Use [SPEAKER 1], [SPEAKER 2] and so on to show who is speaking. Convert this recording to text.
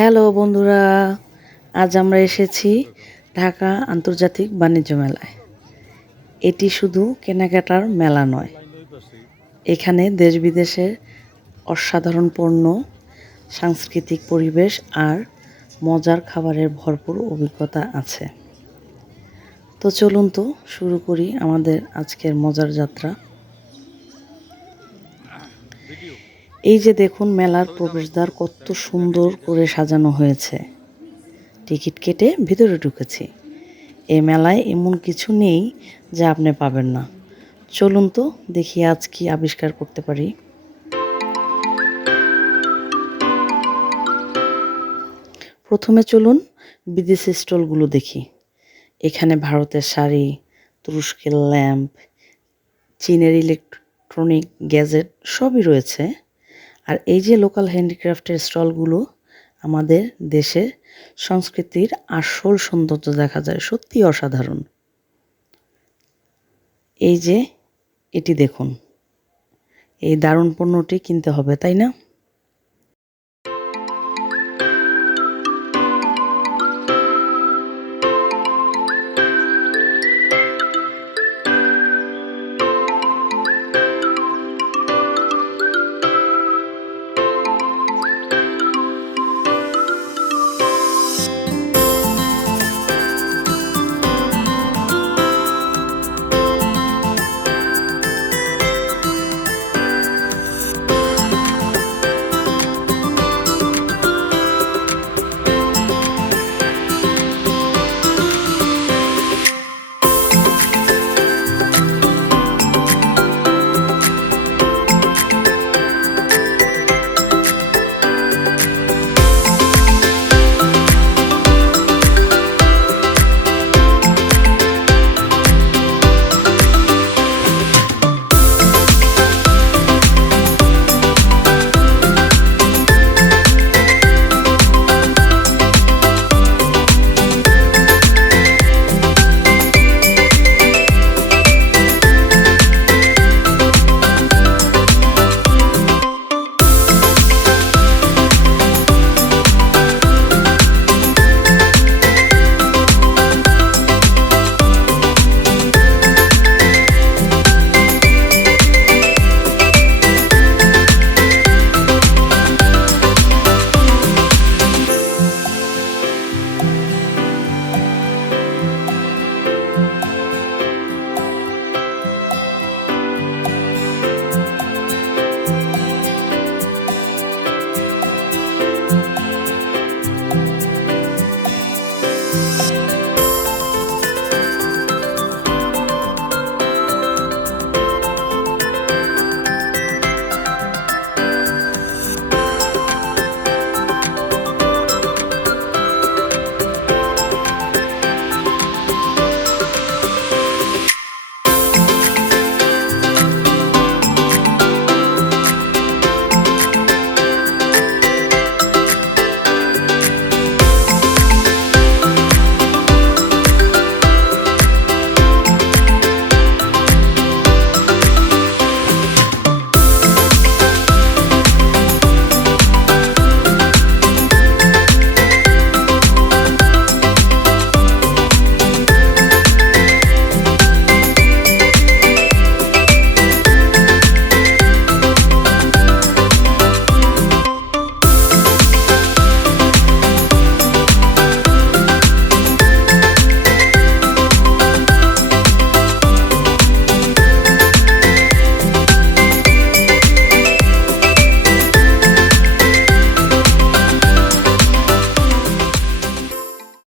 [SPEAKER 1] Hello বন্ধুরা, আজ আমরা এসেছি ঢাকা আন্তর্জাতিক বাণিজ্য মেলায়। এটি শুধু কেনাকাটার মেলা নয়, এখানে দেশ বিদেশের অসাধারণ পণ্য, সাংস্কৃতিক পরিবেশ আর মজার খাবারের ভরপুর অভিজ্ঞতা আছে। তো চলুন তো শুরু করি আমাদের আজকের মজার যাত্রা। এই যে দেখুন মেলার প্রবেশদ্বার কত সুন্দর করে সাজানো হয়েছে। টিকিট কেটে ভিতরে ঢুকেছি। এই মেলায় এমন কিছু নেই যা আপনি পাবেন না। চলুন তো দেখি আজ কি আবিষ্কার করতে পারি। প্রথমে চলুন বিদেশি স্টলগুলো দেখি। এখানে ভারতের শাড়ি, তুরস্কের ল্যাম্প, চীনের ইলেকট্রনিক গ্যাজেট সবই রয়েছে। আর এই যে লোকাল হ্যান্ডিক্রাফটের স্টলগুলো আমাদের দেশে সংস্কৃতির আসল সৌন্দর্য দেখা যায় সত্যি অসাধারণ। এই যে এটি দেখুন, এই দারুণ পণ্যটি কিনতে হবে, তাই না?